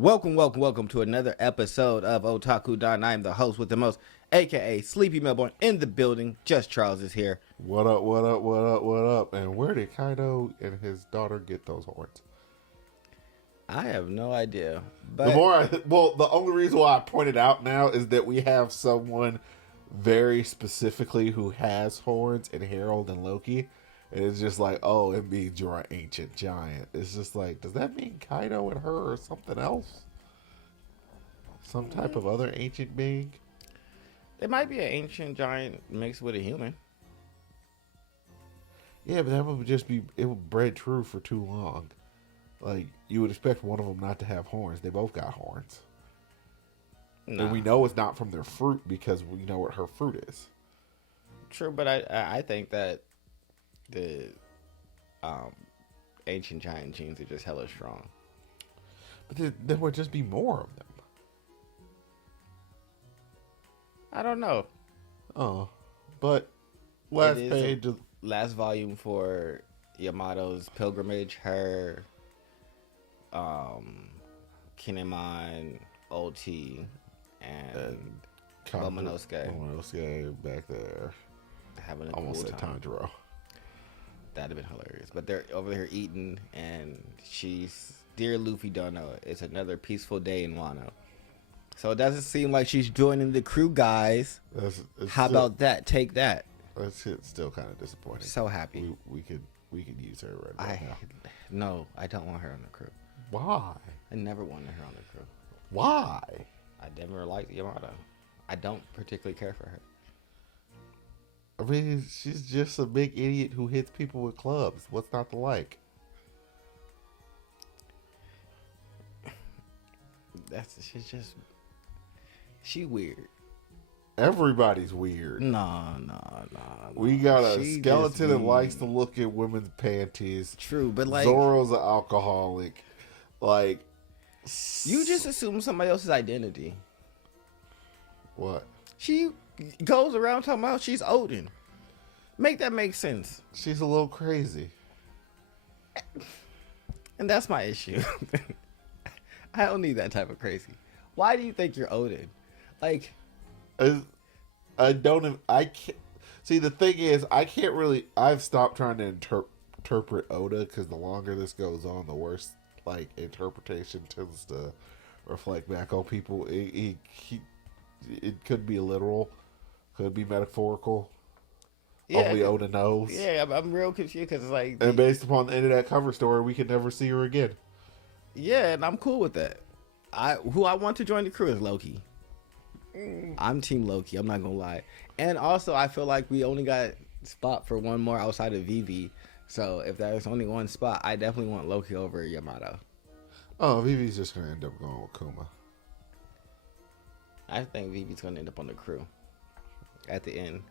Welcome to another episode of Otaku Don. I am the host with the most, aka Sleepy Melbourne, in the building. Just Charles is here. What up? And where did Kaido and his daughter get those horns? I have no idea. But The only reason why I pointed out now is that we have someone very specifically who has horns in Herald and Loki. And it's just like, oh, it means you're an ancient giant. It's just like, does that mean Kaido and her or something else? Some type of other ancient being? it might be an ancient giant mixed with a human. Yeah, but that would just be, it would bred true for too long. Like, you would expect one of them not to have horns. They both got horns. No. And we know it's not from their fruit because we know what her fruit is. True, but I think that the ancient giant genes are just hella strong. But there would just be more of them. I don't know. Oh, but last page. Last volume for Yamato's pilgrimage. Her, Kinemon, OT, and Momonosuke back there. Having a Almost cool said time. Tanjiro. That'd have been hilarious. But they're over there eating, and she's, dear Luffy Dono, it's another peaceful day in Wano. So it doesn't seem like she's joining the crew, guys. How about that? Take that. That's still kind of disappointing. So happy. We could use her right now. No, I don't want her on the crew. Why? I never wanted her on the crew. Why? I never liked Yamato. I don't particularly care for her. I mean, she's just a big idiot who hits people with clubs. What's not to like? She weird. Everybody's weird. No. We got a skeleton that likes to look at women's panties. True, but like Zoro's an alcoholic. Like, you just assume somebody else's identity. What? She goes around talking about she's Odin. Make that make sense. She's a little crazy. And that's my issue. I don't need that type of crazy. Why do you think you're Odin? Like, I can't. See, the thing is, I can't really. I've stopped trying to interpret Oda because the longer this goes on, the worse like interpretation tends to reflect back on people. It could be literal, could be metaphorical. Yeah, only Oda knows. Yeah, I'm real confused because it's like, and based upon the end of that cover story, we could never see her again. Yeah, and I'm cool with that. Who I want to join the crew is Loki. I'm Team Loki. I'm not gonna lie. And also, I feel like we only got spot for one more outside of Vivi. So if there's only one spot, I definitely want Loki over Yamato. Oh, Vivi's just gonna end up going with Kuma. I think Vivi's gonna end up on the crew at the end.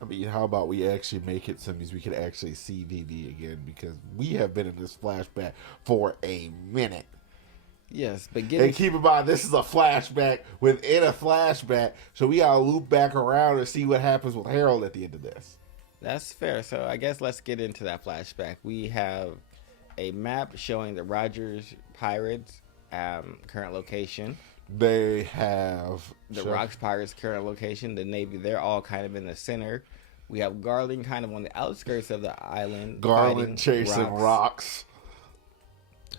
I mean, how about we actually make it so we can actually see Vivi again, because we have been in this flashback for a minute. Yes, but and keep in mind, this is a flashback within a flashback, so we gotta loop back around and see what happens with Harold at the end of this. That's fair. So I guess let's get into that flashback. We have a map showing the Rogers Pirates current location. They have the Rocks Pirates current location. The Navy, they're all kind of in the center. We have Garland kind of on the outskirts of the island. Garland chasing Rocks.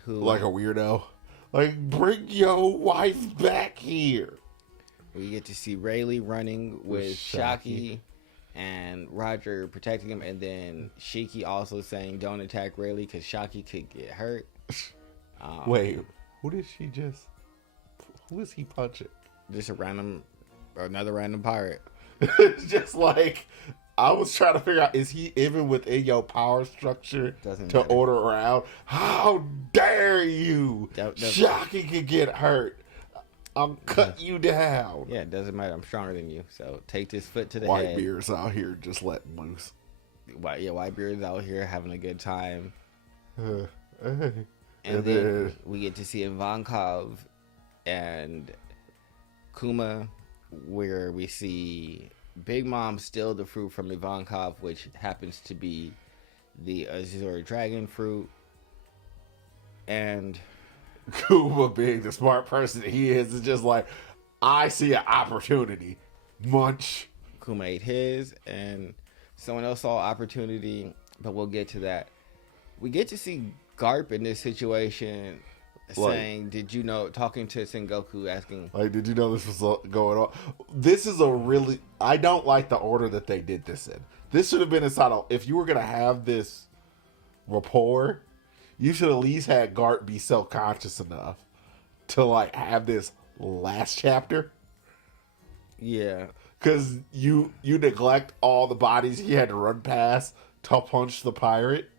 Who, like a weirdo. Like, bring your wife back here. We get to see Rayleigh running with Shaki and Roger protecting him. And then Shiki also saying, don't attack Rayleigh because Shaki could get hurt. Wait, who is he punching? Just another random pirate. It's just like, I was trying to figure out, is he even within your power structure to order around? How dare you? Shaki could get hurt. I'll cut you down. Yeah, it doesn't matter. I'm stronger than you. So take this foot to the head. Whitebeard's out here just letting loose. Whitebeard's out here having a good time. And then we get to see Ivankov and Kuma, where we see Big Mom steal the fruit from Ivankov, which happens to be the Azure Dragon fruit. And Kuma, being the smart person that he is just like, I see an opportunity. Munch. Kuma ate his, and someone else saw opportunity, but we'll get to that. We get to see Garp in this situation saying, did you know, talking to Sengoku, asking, like, did you know this was going on? This is a really, I don't like the order that they did this in. This should have been inside of, if you were going to have this rapport, you should at least had Garp be self-conscious enough to, like, have this last chapter. yeah. Because you neglect all the bodies he had to run past to punch the pirate.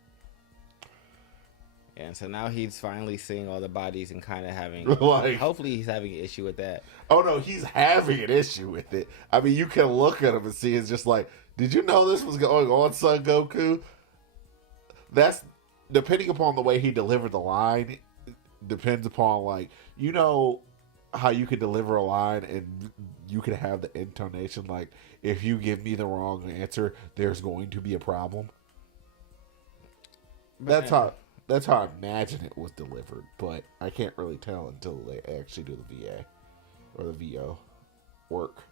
And so now he's finally seeing all the bodies and kind of having, like, hopefully he's having an issue with that. Oh no, he's having an issue with it. I mean, you can look at him and see it's just like, did you know this was going on, Son Goku? That's, depending upon the way he delivered the line, depends upon, like, you know how you can deliver a line and you can have the intonation, like, if you give me the wrong answer, there's going to be a problem. That's how I imagine it was delivered, but I can't really tell until they actually do the VA or the VO work.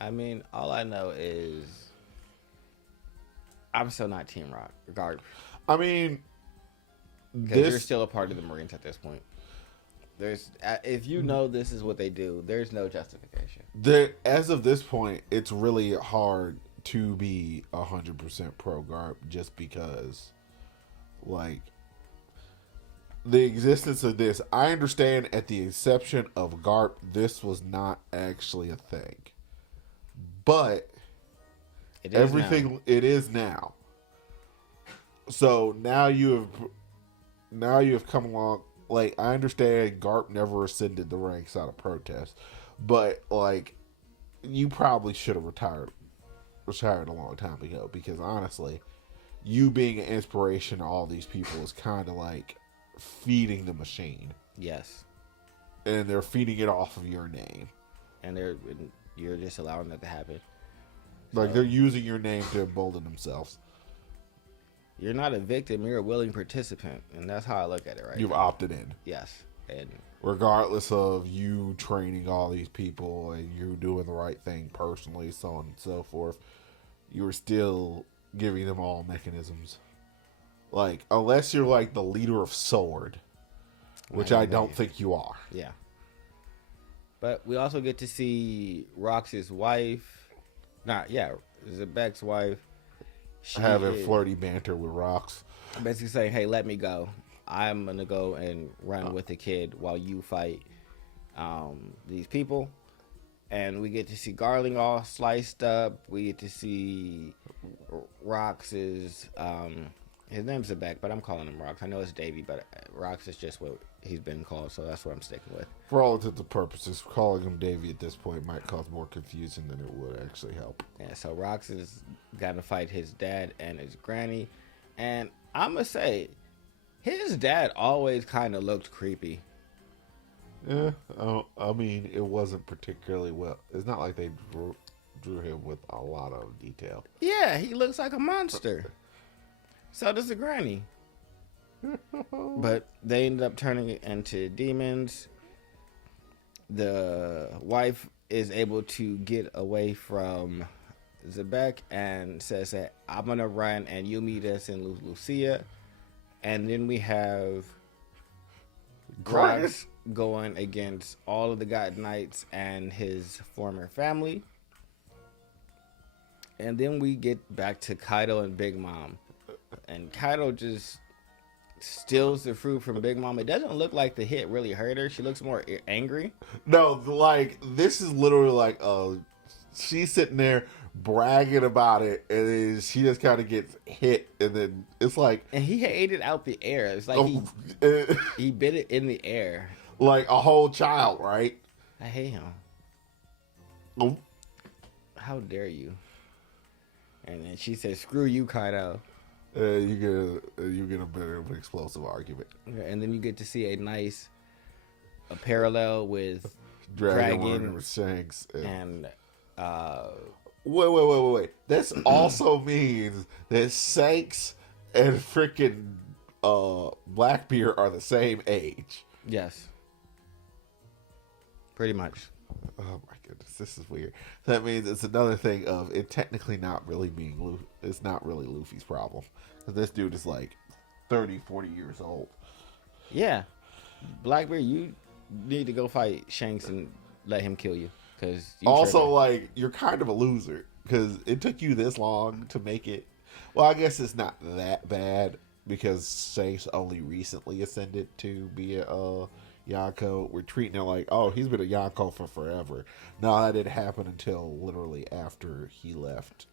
I mean, all I know is I'm still not Team Garp. I mean, because you're still a part of the Marines at this point. There's, if you know this is what they do, there's no justification. As of this point, it's really hard to be 100% pro Garp just because, like, the existence of this, I understand at the exception of Garp, this was not actually a thing. But it is now. So now you have come along. Like, I understand Garp never ascended the ranks out of protest, but, like, you probably should have retired a long time ago, because honestly, you being an inspiration to all these people is kind of like feeding the machine. Yes. And they're feeding it off of your name. And you're just allowing that to happen. Like, they're using your name to embolden themselves. You're not a victim, you're a willing participant. And that's how I look at it right You've now. opted in. Yes. And regardless of you training all these people and you doing the right thing personally, so on and so forth, you were still giving them all mechanisms. Like, unless you're like the leader of Sword, which I don't think you are. Yeah. But we also get to see Rox's wife, Zebek's wife. Having flirty banter with Rox. Basically saying, hey, let me go. I'm going to go and run with the kid while you fight these people. And we get to see Garling all sliced up. We get to see Rox's, his name's Zebek, but I'm calling him Rox. I know it's Davey, but Rox is just what he's been called, so that's what I'm sticking with. For all intents and purposes, calling him Davey at this point might cause more confusion than it would actually help. Yeah, so Rox is got to fight his dad and his granny. And I'm going to say, his dad always kind of looked creepy. Yeah, I mean, it wasn't particularly well. It's not like they drew him with a lot of detail. Yeah, he looks like a monster. So does the granny. But they ended up turning it into demons. The wife is able to get away from Zebek and says that I'm going to run and you meet us in Lucia. And then we have Grax going against all of the God Knights and his former family. And then we get back to Kaido and Big Mom. And Kaido just steals the fruit from Big Mom. It doesn't look like the hit really hurt her. She looks more angry. No, like, this is literally like, she's sitting there bragging about it, and then she just kind of gets hit, and then it's like... And he ate it out the air. It's like he bit it in the air. Like a whole child, right? I hate him. Oh. How dare you? And then she said, screw you, Kaido. You get a better explosive argument. And then you get to see a parallel with Dragon with Shanks. And wait. This also means that Shanks and freaking Blackbeard are the same age. Yes. Pretty much. Oh my goodness, this is weird. That means it's another thing of it technically not really being Luffy. It's not really Luffy's problem. Because this dude is like 30, 40 years old. Yeah. Blackbeard, you need to go fight Shanks and let him kill you. Cause you also, tripping. like, you're kind of a loser. Because it took you this long to make it. Well, I guess it's not that bad. Because Shanks only recently ascended to be a Yonko. We're treating it like, oh, he's been a Yonko for forever. No, that didn't happen until literally after he left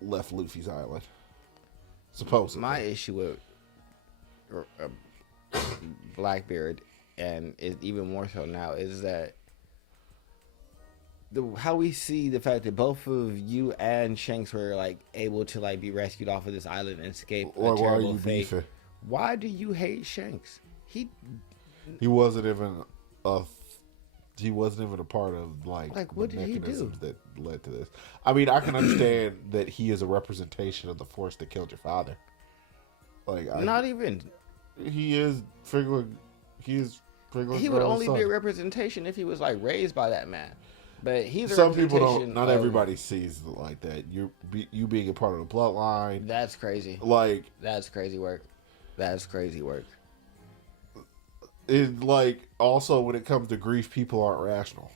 Luffy's island. Supposedly. My issue with Blackbeard, and it, even more so now, is that how we see the fact that both of you and Shanks were like able to like be rescued off of this island and escape a terrible fate. Beefing? Why do you hate Shanks? He wasn't even a part of like what the did mechanisms that led to this. I mean, I can understand that he is a representation of the force that killed your father. Like, he is figuring. He would only be a representation if he was like raised by that man. But he's some people don't. Not everybody sees it like that. You being a part of the bloodline. That's crazy. Like, that's crazy work. That's crazy work. It like also when it comes to grief, people aren't rational.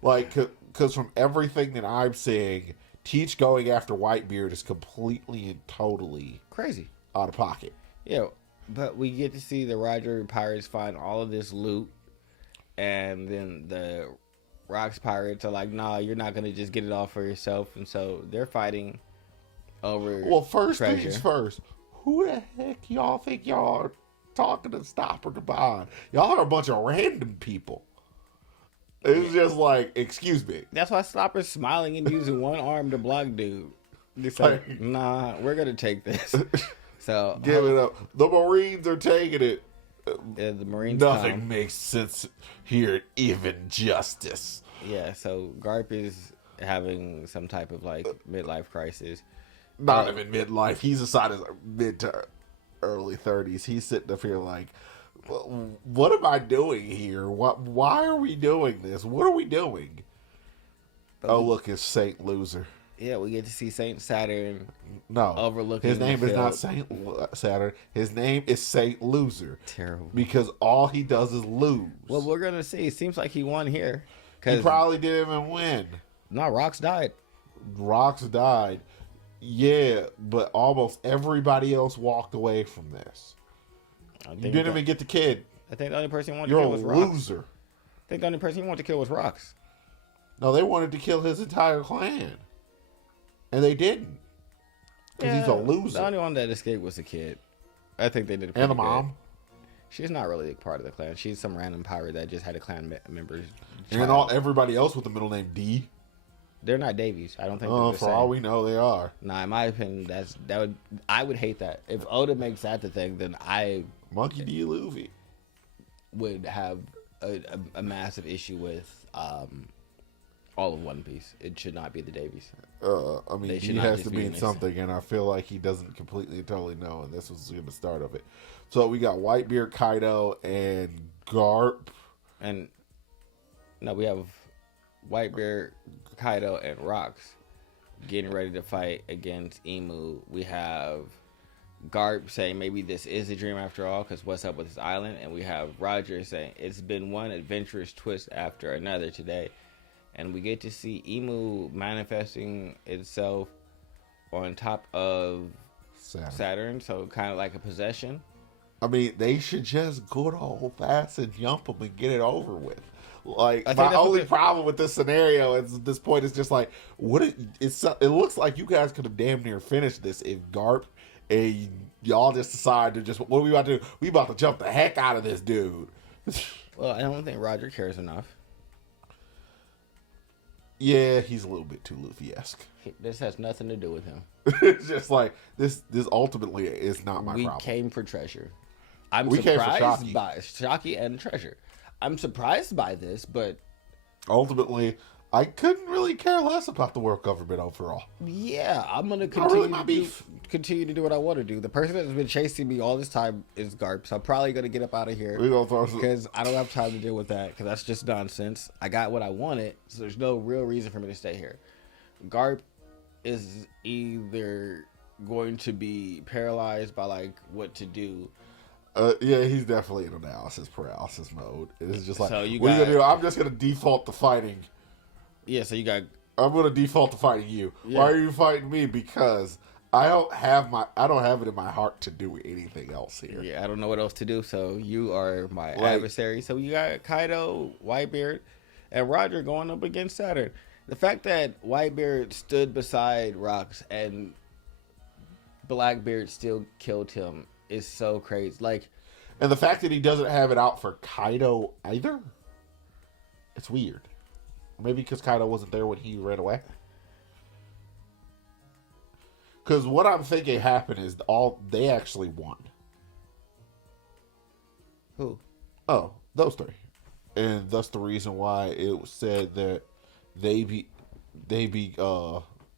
Like, because from everything that I'm seeing, Teach going after Whitebeard is completely and totally crazy, out of pocket. Yeah, but we get to see the Roger pirates find all of this loot, and then the Rocks pirates are like, "Nah, you're not gonna just get it all for yourself," and so they're fighting over. Well, first treasure. Things first. Who the heck y'all think y'all are talking to Stopper to Bond? Y'all are a bunch of random people. It's just like, excuse me. That's why Stopper's smiling and using one arm to block dude. It's like, nah, we're gonna take this. So give it up. The Marines are taking it. The Marines. Nothing makes sense here, even justice. Yeah. So Garp is having some type of like midlife crisis. Not even midlife. He's inside his mid to early 30s. He's sitting up here like, what am I doing here? Why are we doing this? What are we doing? Look, it's Saint Loser. Yeah, we get to see Saint Saturn. No, overlooking. His name is not Saint Saturn. His name is Saint Loser. Terrible. Because all he does is lose. Well, we're gonna see. It seems like he won here. He probably didn't even win. No, Rocks died. Rocks died. Yeah, but almost everybody else walked away from this. You didn't even get the kid. I think the only person he wanted to kill was Rocks. You're a loser. I think the only person he wanted to kill was Rocks. No, they wanted to kill his entire clan. And they didn't. Because he's a loser. The only one that escaped was the kid. I think they did it. And the mom. Good. She's not really a part of the clan. She's some random pirate that just had a clan member. And everybody else with the middle name D. They're not Davies. I don't think. For all we know, they are. Nah, in my opinion, I would hate that. If Oda makes that the thing, then Monkey D. Luffy would have a massive issue with all of One Piece. It should not be the Davies. I mean, he has to mean something, and I feel like he doesn't completely and totally know, and this was the start of it. So we got Whitebeard, Kaido, and Garp. And no, we have Whitebeard, Kaido, and Rocks getting ready to fight against Emu. We have Garp saying maybe this is a dream after all, because what's up with this island? And we have Roger saying it's been one adventurous twist after another today. And we get to see Emu manifesting itself on top of Saturn, so kind of like a possession. I mean, they should just go to old fast and jump them and get it over with. Like, my only problem with this scenario at this point is just like, it looks like you guys could have damn near finished this if Garp and y'all just decide to just, what are we about to do? We about to jump the heck out of this dude. Well, I don't think Roger cares enough. Yeah, he's a little bit too Luffy-esque. This has nothing to do with him. It's just like, this ultimately is not my problem. We came for treasure. I'm surprised by Shocky and treasure. I'm surprised by this, but ultimately, I couldn't really care less about the world government overall. Yeah, I'm gonna Not really my continue to do what I want to do. The person that's been chasing me all this time is Garp, so I'm probably gonna get up out of here We gonna throw some. because I don't have time to deal with that because that's just nonsense. I got what I wanted, so there's no real reason for me to stay here. Garp is either going to be paralyzed by like what to do. Yeah, he's definitely in analysis paralysis mode. It's just like, So what you are you got- gonna do? I'm just gonna default to fighting. Yeah, so you got I'm gonna default to fighting you. Yeah. Why are you fighting me? Because I don't have it in my heart to do anything else here. I don't know what else to do, so you are my adversary. So you got Kaido, Whitebeard, and Roger going up against Saturn. The fact that Whitebeard stood beside Rocks and Blackbeard still killed him is so crazy. Like, And the fact that he doesn't have it out for Kaido either, it's weird. Maybe because Kaido wasn't there when he ran away. Because what I'm thinking happened is they actually won. who? Oh, those three, and that's the reason why it was said that they beat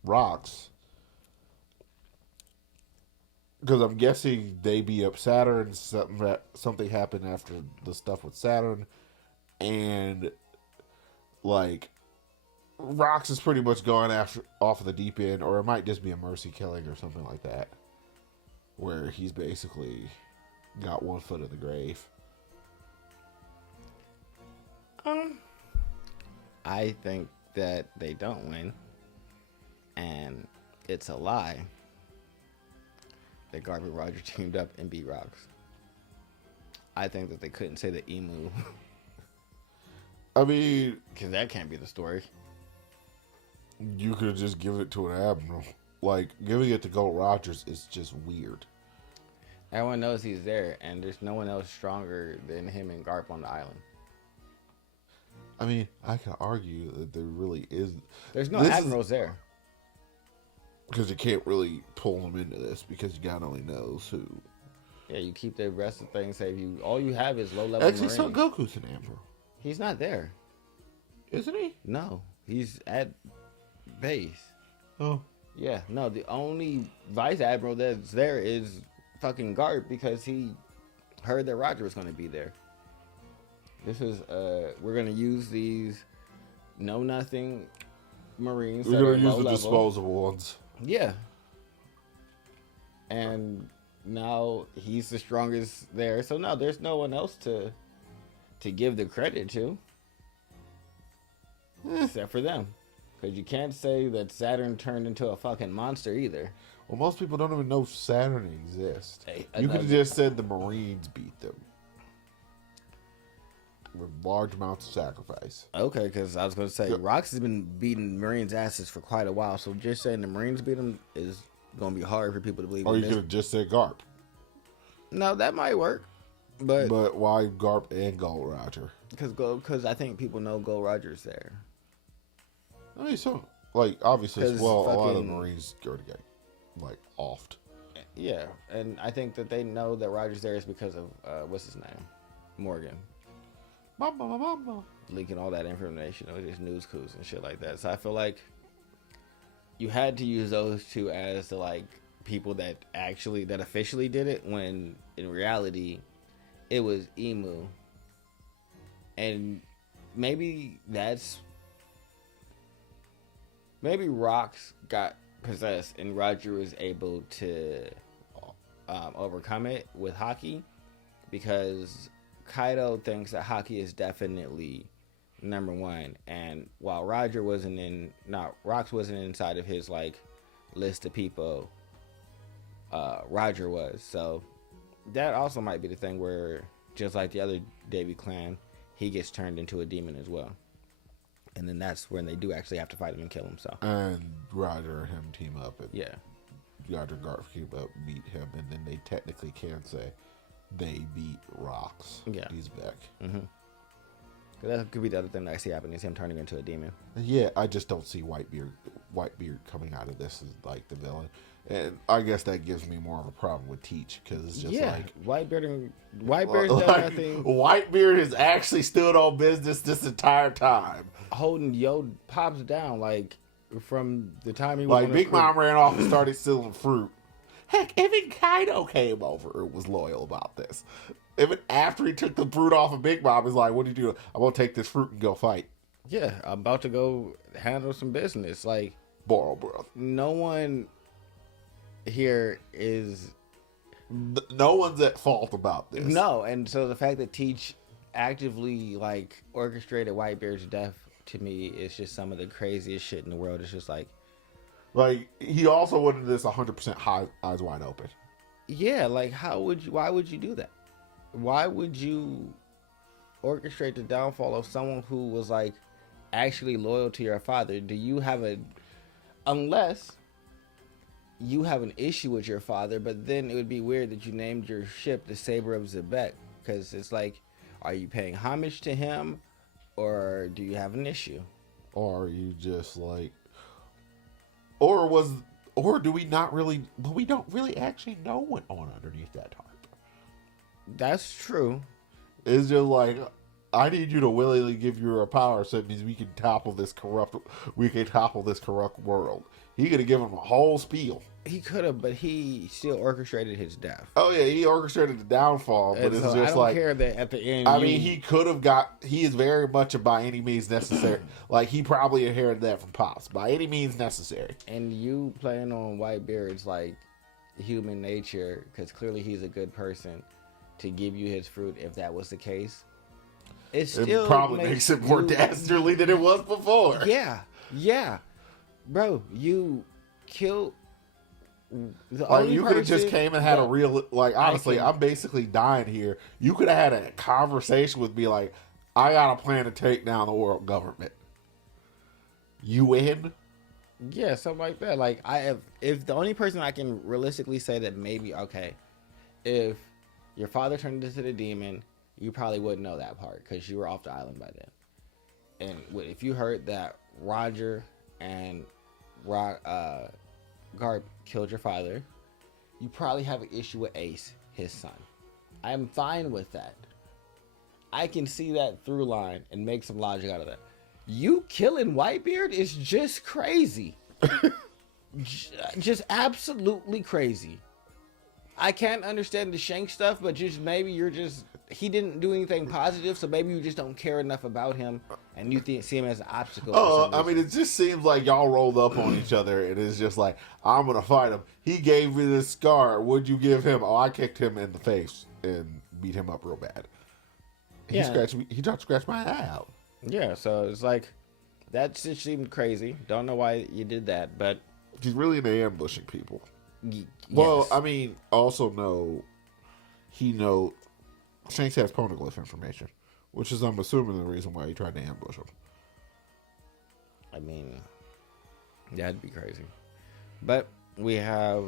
Rocks. Because I'm guessing they beat up Saturn. Something happened after the stuff with Saturn, and like Rocks is pretty much going off of the deep end, or it might just be a mercy killing or something like that, where he's basically got one foot in the grave. I think that they don't win, and it's a lie that Garp and Roger teamed up and beat Rocks. I think that they couldn't say the emu I mean, because that can't be the story. you could just give it to an admiral. Like, giving it to Gold Rogers is just weird. Everyone knows he's there, and there's no one else stronger than him and Garp on the island. I mean, I can argue that there really is. There's no This is- admirals there. Because you can't really pull them into this because God only knows who. Yeah, you keep the rest of the things safe. All you have is low level Actually, Marines. Son Goku's an admiral. He's not there. Isn't he? No, he's at base. Oh. Yeah, no, the only vice admiral that's there is fucking Garp because he heard that Roger was going to be there. This is we're going to use these know nothing Marines. We're that are going to use low the level. disposable ones. Yeah. And now he's the strongest there. So no, there's no one else to give the credit to. Except for them. Because you can't say that Saturn turned into a fucking monster either. Well, most people don't even know Saturn exists. Hey, You could have just said the Marines beat them. With large amounts of sacrifice. Okay, because I was going to say, Rox has been beating Marines' asses for quite a while. So just saying the Marines beat them is going to be hard for people to believe. Or in you this. could have just said Garp. No, that might work. But why Garp and Gold Roger? because I think people know Gold Roger's there. I mean, so, like, obviously, 'Cause a lot of the fucking- Marines go to get, like, offed. Yeah, and I think that they know that Roger's there is because of, what's his name? Morgan. Mama. Leaking all that information or just news coups and shit like that. So I feel like you had to use those two as the like people that officially did it when in reality it was Emu. And maybe Rocks got possessed and Roger was able to overcome it with Haki because Kaido thinks that Haki is definitely number one, and while Rocks wasn't inside of his like list of people, Roger was. So that also might be the thing where, just like the other Davy clan, he gets turned into a demon as well, and then that's when they do actually have to fight him and kill him. So And Roger and him team up, and yeah, Roger and Garp team up, beat him, and then they technically can say they beat Rocks. Yeah. He's back. mm-hmm. That could be the other thing that I see happening is him turning into a demon. Yeah, I just don't see Whitebeard coming out of this as like the villain, and I guess that gives me more of a problem with Teach because it's just like Whitebeard's done like, nothing. Whitebeard has actually stood on business this entire time. holding yo pops down like from the time he was Like on the Big crew. Mom ran off and started stealing fruit. Heck, even Kaido came over and was loyal about this. Even after he took the fruit off of Big Mom, he's like, "What do you do? I'm gonna take this fruit and go fight." Yeah, I'm about to go handle some business. Like, Boro, bro. no one here is No one's at fault about this. no, and so the fact that Teach actively like orchestrated Whitebeard's death to me is just some of the craziest shit in the world. It's just like, Like, he also went into this 100% eyes wide open. yeah, like why would you do that? Why would you orchestrate the downfall of someone who was like actually loyal to your father? Do you have unless you have an issue with your father, but then it would be weird that you named your ship the Saber of Zebek, because it's like, are you paying homage to him or do you have an issue? Or are you just like, or do we not really, but we don't really actually know what on underneath that tarp. That's true. It's just like, I need you to willingly give your power so it means we can topple this corrupt world. He could have given him a whole spiel. He could have, but he still orchestrated his death. Oh yeah, he orchestrated the downfall, but And it's so just I don't like, care that at the end. I mean, he could have he is very much a by any means necessary. Like, he probably inherited that from Pops. By any means necessary. And you playing on Whitebeard's like human nature, because clearly he's a good person, to give you his fruit. If that was the case, it still probably makes it more dastardly than it was before. Yeah, bro, you killed the Like, only you could have just person came and had a that- real, like, honestly, can- I'm basically dying here. You could have had a conversation with me like, I got a plan to take down the world government. You in? Yeah, something like that. Like, if the only person I can realistically say that maybe, okay, if your father turned into the demon, you probably wouldn't know that part because you were off the island by then. And if you heard that Roger and Garp killed your father, you probably have an issue with Ace, his son. I'm fine with that. I can see that through line and make some logic out of that. You killing Whitebeard is just crazy. Just absolutely crazy. I can't understand the Shank stuff, but just maybe he didn't do anything positive, so maybe you just don't care enough about him and you see him as an obstacle. Oh, I mean, it just seems like y'all rolled up on each other and it's just like, I'm going to fight him. He gave me this scar. What'd you give him? Oh, I kicked him in the face and beat him up real bad. He tried to scratch my eye out. Yeah, so it's like, that just seemed crazy. Don't know why you did that, but He's really into ambushing people. yes. Well, I mean, also Shanks has poneglyph information, which is, I'm assuming, the reason why he tried to ambush him. I mean, that'd be crazy. But we have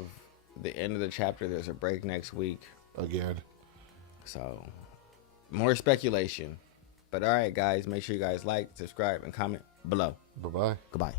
the end of the chapter. There's a break next week. Again. So, more speculation. But all right, guys, make sure you guys like, subscribe, and comment below. Bye-bye. Goodbye.